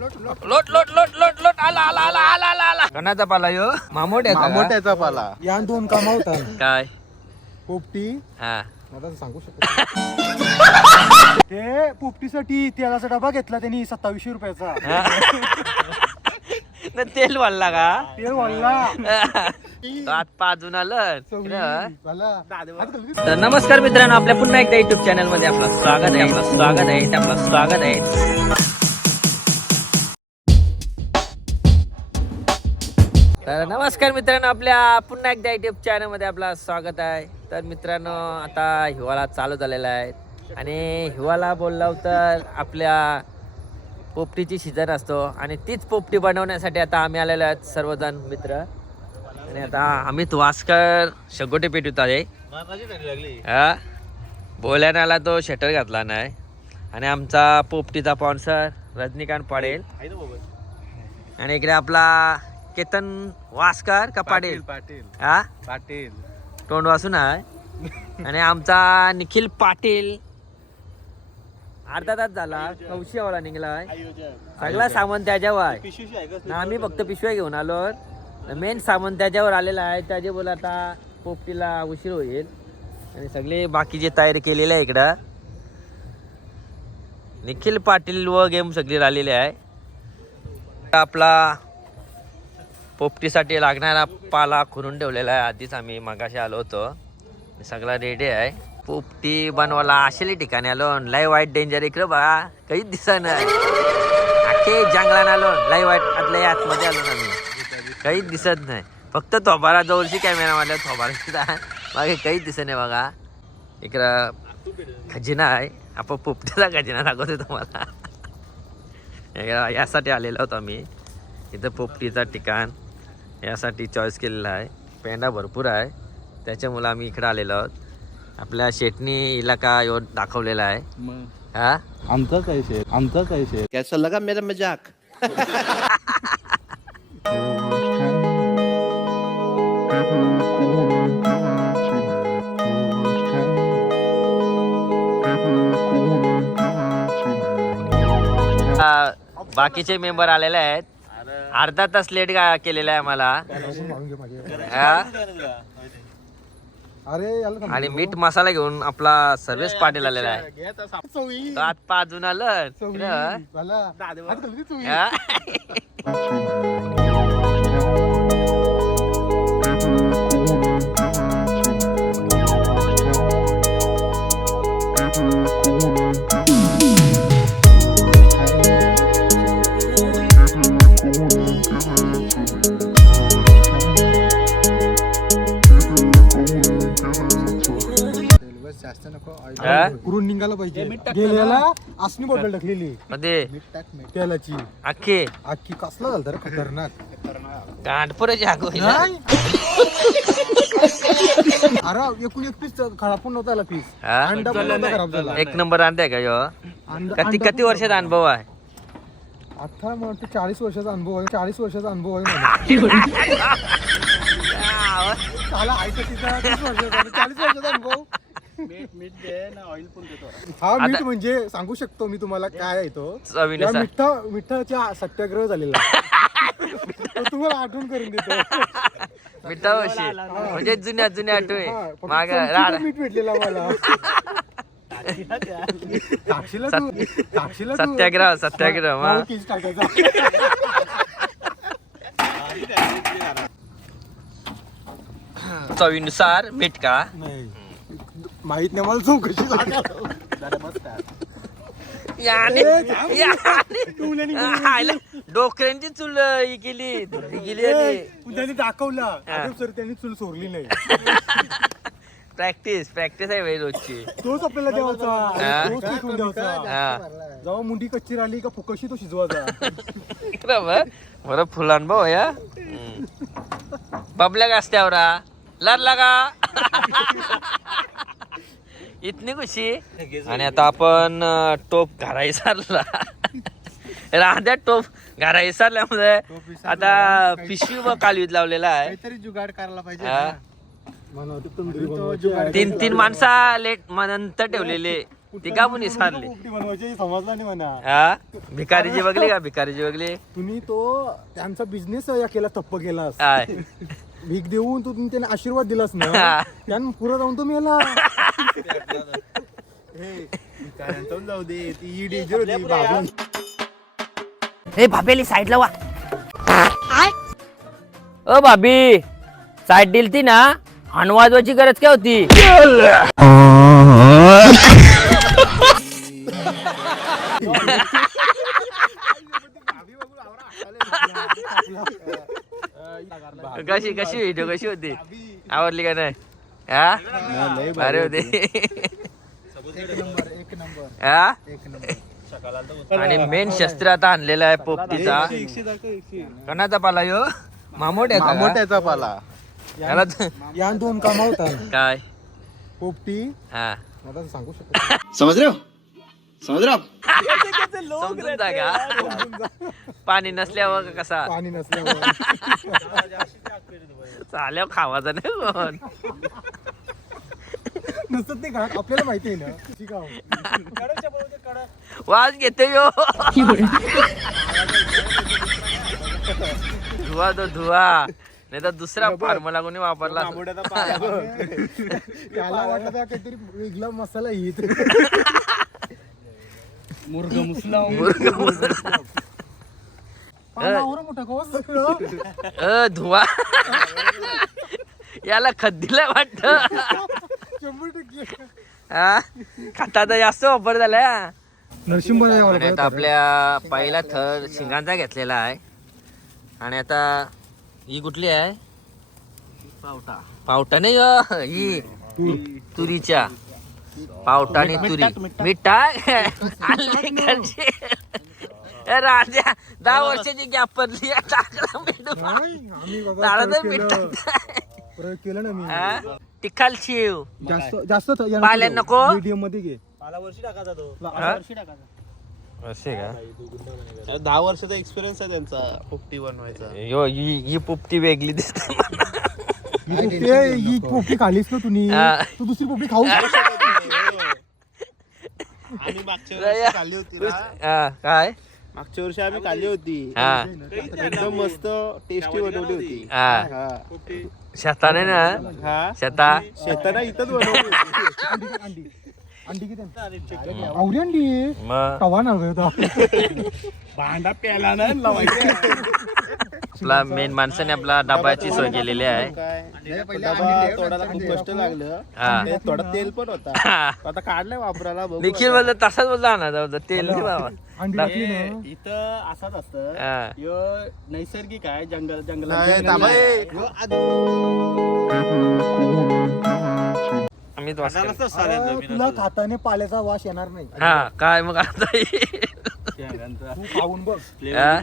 लोट लोट लोट लोट लोट आला आला आला आला आला आला कणाचा पाला यो मामोट्याचा पाला. या दोन काम होतात. काय पोपटी हा मला सांगू शकतो. ते पोपटीसाठी तेलाचा डबा घेतला त्यांनी 2700 रुपयाचा. न तेल वाढला का तेल वाढला. हात पाजून आलं झाला. तर नमस्कार मित्रांनो, आपल्या पुन्हा एकदा युट्यूब चॅनल मध्ये आपलं स्वागत आहे. आपलं स्वागत आहे. तर नमस्कार मित्रांनो, आपल्या पुन्हा एकदा युट्यूब चॅनल मध्ये आपलं स्वागत आहे. तर मित्रांनो, आता हिवाळा चालू झालेला आहे आणि हिवाळा बोललो तर आपल्या पोपटीची सीझन असतो आणि तीच पोपटी बनवण्यासाठी आता आम्ही आलेलो आहेत सर्वजण मित्र. आणि आता अमित वास्कर शगोटे पेटवत आहे. हा बोल्यानाला तो शटर घातला नाही. आणि आमचा पोपटीचा स्पॉन्सर रजनीकांत पाडेल आणि इकडे आपला केतन वास्कर का पाटील हा पाटील तोंड वासून आहे. आणि आमचा निखिल पाटील अर्धा तास झाला कौशियावाला निघलाय. सगळा सामान त्याच्यावर आहे. आम्ही फक्त पिशव्या घेऊन आलो. मेन सामान त्याच्यावर आलेला आहे. त्याचे बोला आता पोपटीला उशीर होईल आणि सगळे बाकीची तयारी केलेली आहे. इकडं निखिल पाटील व गेम सगळी राहिलेली आहे. आपला पोपटीसाठी लागणारा पाला खुरून ठेवलेला आहे. आधीच आम्ही मगाशी आलो होतो. सगळा रेडी आहे. पोपटी बनवायला असेल ठिकाणी आलो. लय वाईट डेंजर इकडं बघा काहीच दिसत नाही. अख्खे जंगलात आलो. लय वाईट आतल्या आतमध्ये आलो ना मी. काहीच दिसत नाही. फक्त थोबारा जवळची कॅमेरा मारल्या थोबारा बाकी काहीच दिसत नाही बघा. इकडं खजिना आहे. आपण पोपटीचा खजिना दाखवतो तुम्हाला. यासाठी आलेलो होतो आम्ही. इथं पोपटीचा ठिकाण यासाठी चॉईस केलेला आहे. पेंडा भरपूर आहे त्याच्यामुळे आम्ही इकडं आलेलो आहोत. आपल्या शेटनी इलाका यो दाखवलेला आहे. हा आमचाच आहे शेर, आमचाच आहे शेर. कैसा लगा मेरा मजाक? बाकीचे मेंबर आलेले आहेत. अर्धा तास लेट केलेला आहे मला. अरे याला आणि मीठ मसाला घेऊन आपला सर्वेश पाटील आलेला आहे. हात पाजून आलं. कुरून निघाला पाहिजे. गेल्याला असणी बॉटल टाकलेली मध्ये तेलाची अख्खे अख्खी कसला झालता रे खतरनाक. गांडपुराची आगो अरे एकूण एक पीस खराब पण नव्हता याला पीस. हा? अंडा पण नव्हता खराब झाला. एक नंबर आणताय का यो? किती वर्षाचा अनुभव आहे? आता मला 40 वर्षाचा अनुभव आहे. 40 वर्षाचा अनुभव आहे मला. साला आहे का तिचा 30 वर्षाचा 40 वर्षाचा अनुभव. हा मीठ म्हणजे सांगू शकतो मी तुम्हाला काय आहे तो. मिठाच्या सत्याग्रह झालेला तो तुम्हाला आठवण करून देतो. मिठावशी म्हणजे जुन्या आठवण माग राड मीठ भेटलेला मला. सत्याग्रह चवीनुसार मीठ का नाही माहित नाही मला. चौकशी डोकऱ्यांची चूल ही केली त्यांनी दाखवला सर त्यांनी चूल सोडली नाही. प्रॅक्टिस आहे भाई रोजची. तोच आपल्याला द्यावाचा. तोच शिकून द्यावाचा. जेव्हा मुंडी कच्ची राहिली का फुकशी तो शिजवायचा. बरं फुलान भाऊ या पबल्या असत्यावरा लढला का इतनी खुशी. आणि आता आपण टोप घरा विसरला. राहत्या टोप घरा विसरल्यामुळे आता पिशवी व कालवीत लावलेला आहे. काहीतरी जुगाड करायला पाहिजे. 3 माणसा लेट नंतर ठेवलेले ती का पण विसरली पोपटी बनवायची समजला नाही म्हणा. हा भिकारीची बघली का भिकारीची बघली तुम्ही तो त्यांचा बिझनेस या केला ठप्प केलास काय भीक देऊन तू त्याने आशीर्वाद दिलास ना हा. त्यानं पुढे जाऊन तो मेला. जाऊ दे ती डेंजर होती बाबू. ए भाभेली साईडला वा ओ भाभी साईड दिलती ना हण वाजवायची गरज काय होती कशी कशी व्हिडिओ कशी होती आवडली का नाही हा भारी होती हा आणि मेन शस्त्र आता आणलेला आहे पोपटीचा कणाचा पाला यो मामोट्याचा पाला. याला या दोन कामावतात काय पोपटी हा आता सांगू शकतो. समज रे हो? समज रे हो? समजून जा का पाणी नसल्यावर का कसा पाणी नसल्यावर चाल्यावर खावाचा नाही कोण नसत ते घाट आपल्याला माहिती आहे ना शिकाव. वाज घेते यो धुवा तो धुवा नाही तर दुसरा फॉर्म्युला कोणी वापरला त्याला वाटलं तर काहीतरी वेगळा मसाला येत मुर्ग मोठा कोस धुवा याला खद्दीला वाटत 100% हा खताचा जास्त वापर झालाय नरसिंह आणि आता आपल्या पहिला थर शिंगांचा घेतलेला आहे आणि आता ही कुठली आहे पावटा नाही ही तुरीच्या पावटा आणि तुरी मीठ टाक राजा 10 वर्षाची गॅप पडली टाकला मीठ मीठ प्रयोग केला ना मी टिकाल शिव जास्त जास्त पाल्या नको मीडियम मध्ये घे. असे का 10 वर्षाचा एक्सपिरियन्स आहे त्यांचा पोपटी बनवायचा. यो ही पोपटी वेगळी दिसते ही पोपटी खालीस ना तुम्ही हा. तू दुसरी पोपटी खाऊ आणि मागच्या वर्षी खाल्ली होती ना. काय मागच्या वर्षी आम्ही खाल्ली होती हा एकदम मस्त टेस्टी बनवली होती. हा हा शेताने ना हा शेता शेताना इथंच बनवली होती. अंडी अंडी किती आवरी अंडी मग तवा नव्हे होता भांडा प्याला ना लावायचं. आपला मेन माणसाने आपला डबाची सोय केलेली आहे डबा तोडायला खूप कष्ट लागलं. हा. ते थोडा तेल पण होता. आता काढलाय वापरायला बघू निखिल बोलला तसाच बोलला ना जाऊ दे, तेल नाही बाबा अंडी टाकली ना इथं असाच असतं हा. यो नैसर्गिक आहे नाही, जंगलात थांबा. आम्ही तो असं केलं. तुला खाताने पाल्याचा वास येणार नाही हा काय मग आता तू खाऊन बघ हा?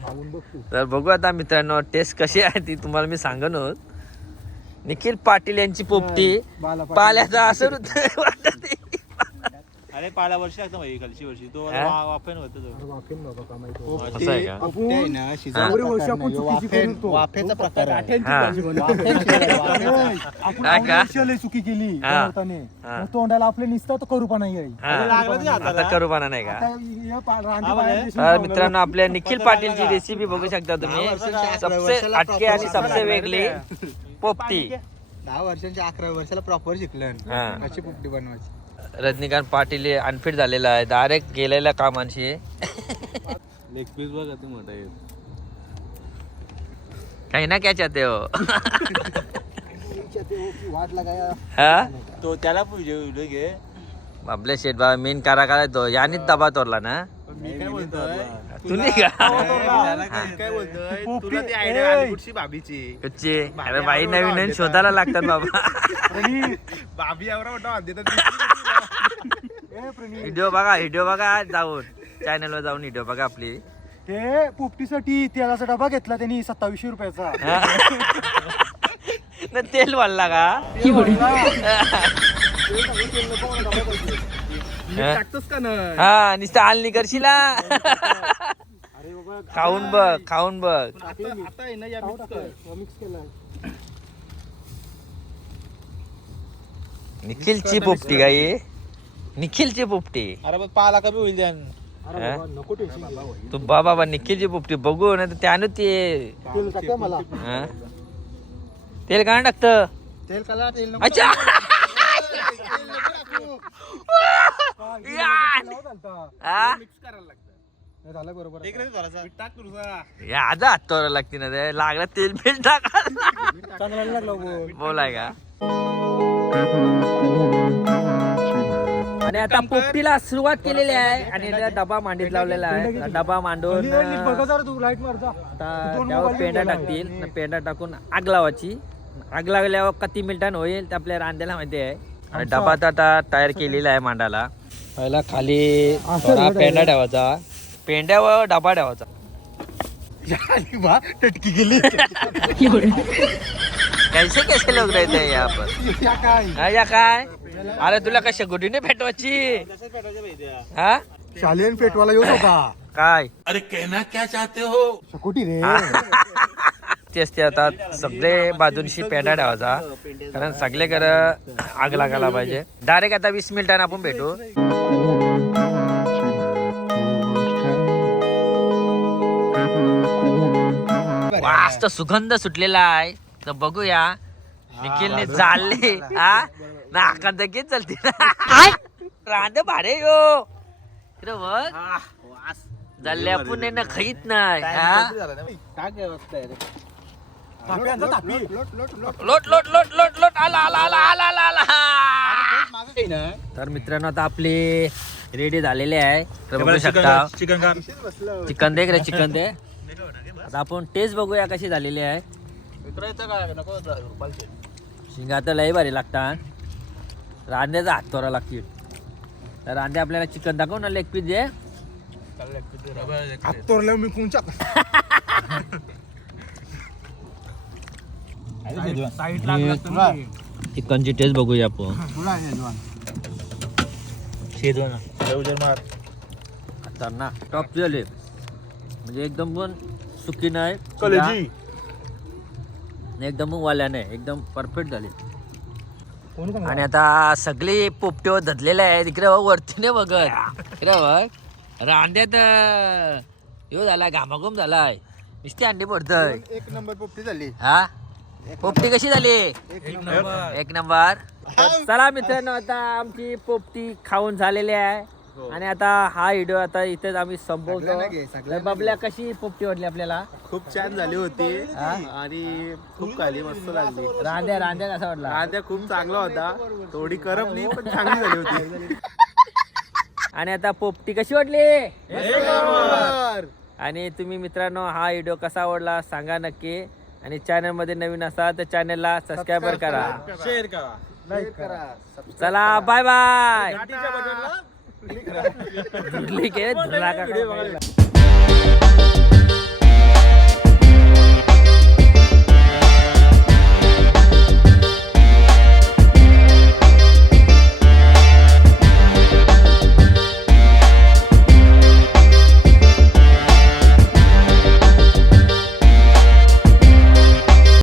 खाऊन बघ तू तर बघू आता मित्रांनो टेस्ट कशी आहे ती तुम्हाला मी सांगन होत. निखिल पाटील यांची पोपटी बाला पाटील. पाल्याचा असं वाटत अरे पाला वर्षी लागतं माहिती खालची वर्षी तो हा? वाफेन होतो तो अरे वाफेन बाबा कमाई असं आहे का आपण एवढे वर्ष आपण चुकीची करतो. वाफेचा प्रकार आहे. हा. आपण काय का? वर्ष लय चुकी केली हा. बनवताने. हा. मग तोंडाला आपले निसतं तर करू पण नाही हा. आता करू पाना नाही का आता हे रांधी बाहेर दिसून तर लावलं. मित्रांनो आपल्या निखिल पाटीलची रेसिपी बघू शकता तुम्ही सबसे हटके आणि सबसे वेगळी पोपटी 10 वर्षांच्या 11 वर्षाला प्रॉपर शिकलं हा. कशी पोपटी बनवायची. रजनीकांत पाटील हे अनफिट झालेला आहे डायरेक्ट गेलेल्या कामांशी लेग पीस बघा ते मोठा आहे काही ना क्या चाहते हो वाट लगाया हा तो त्याला व्हिडिओ घे आपले शेठ बाबा मेन कारागार आहे तो यानेच दबा तोरला ना मी काय बोलतोय तुम्ही का काय बोलतोय तुला ती आयडिया आली कुठची भाभीची. कच्चे अरे बाई नवीन नवीन शोधायला लागतात बाबा भाभी एवढा मोठा वाद देतात. व्हिडिओ बघा जाऊन चॅनल वर जाऊन व्हिडिओ बघा आपली ते पोपटीसाठी तेलाचा डबा घेतला त्यांनी 2700 रुपयाचा न तेल वाढला का टाकतोस का नाही? हा नुसतं आलनी करशीला खाऊन बघ आता आहे ना या mix कर. मिक्स केलाय निखिलची पोपटी गाई निखिलची पोपटी अरे पण पाला कमी होईल त्यान. अरे बाबा, नको टेन्शन घेऊ. तू बाबा निखिलची पोपटी बघू ना त्यानं ते तेल टाका मला हा? तेल काय टाकतं तेल कलर तेल नको अच्छा हा? हे झालं बरोबर एक रे थोडासा टाक तुझा. या आजा हात तोरा लागते ना ते लागला तेल बिल टाका चांगला लागला बोल. बोलाय का आणि आता पोपटीला सुरुवात केलेली आहे आणि त्या डबा मांडीत लावलेला आहे डबा मांडून नीट बघा जरा तू लाईट मार जा. आता दोन त्यावर मोबाईल पेंडा गेला टाकतील पेंडा टाकून आग लावायची आग लागल्यावर किती मिनिटांनी होईल ते आपल्या रांद्याला माहिती आहे आणि डबा तर आता तयार केलेला आहे मांडाला पहिला खाली थोडा पेंडा ठेवायचा पेंड्यावर डबा ठेवायचा आणि बा टटकी गेली कैसे कैसे लोक रहते हैं यहाँ पर या काय हा, या काय अरे तुला कशा गुडीने भेटवायची तसंच पेटवायचं पाहिजे त्या. हा शालियन पेटवाला येऊ होता काय शकुटी रे तेच ते आता सगळे बाजूंशी पेंडा ठेवायचा कारण सगळे घर आग लागायला पाहिजे डायरेक्ट आता 20 मिनिटांनी आपण भेटू मस्त सुगंध सुटलेला आहे तर बघूया निखिलने जाळले हा नाका दगेच चालते रांद भाडे यो इकडं बघ जाल्ले आपण ना खाईत नाही हा तापी आणजा, तापी. लोट लोट लोट लोट लोट आला आला आला आला आला आला तर मित्रांनो आता आपले रेडी झालेले आहे तर बघू शकता चिकन का चिकन दे रे चिकन दे आता आपण टेस्ट बघूया कशी झालेली आहे शिंगा तर लय भारी लागतात रांद्याचा हात तोरा लागतील तर रांदे आपल्याला चिकन दाखव ना लेग पीस दे हात तोरल्यावर मी कोणच्या चिकनची टेस्ट बघूया आपण मार खतरनाक टॉप झाले म्हणजे एकदम पण सुकी नाही कलेजी एकदम वाल्या नाही एकदम परफेक्ट झाले कोण सांगणार? आणि आता सगळे पोपटेवर धरलेले आहेत इकडे बघ वरती नाही बघत इकडे बघ रांड्यात यो झालाय घामाघूम झालाय नुसती अंडी पडतय एक नंबर पोपटी झाली हा पोपटी कशी झाली एक नंबर चला मित्रांनो आता आमची पोपटी खाऊन झालेली आहे आणि आता हा व्हिडिओ आता इथेच आम्ही संपवतो तर बबल्या कशी पोपटी वाटली आपल्याला खूप छान झाली होती हा? आणि खूप खाली मस्त लागली रांद्या कसा वाटला राध्या खूप चांगला होता थोडी करपली पण चांगली झाली होती आणि आता पोपटी कशी वाटली आणि तुम्ही मित्रांनो हा व्हिडिओ कसा आवडला सांगा नक्की आणि चॅनल मध्ये नवीन असाल तर चॅनलला सबस्क्राईब करा शेअर करा लाईक करा चला बाय बाय घंटीच्या बटनला धुरली के धुरला का?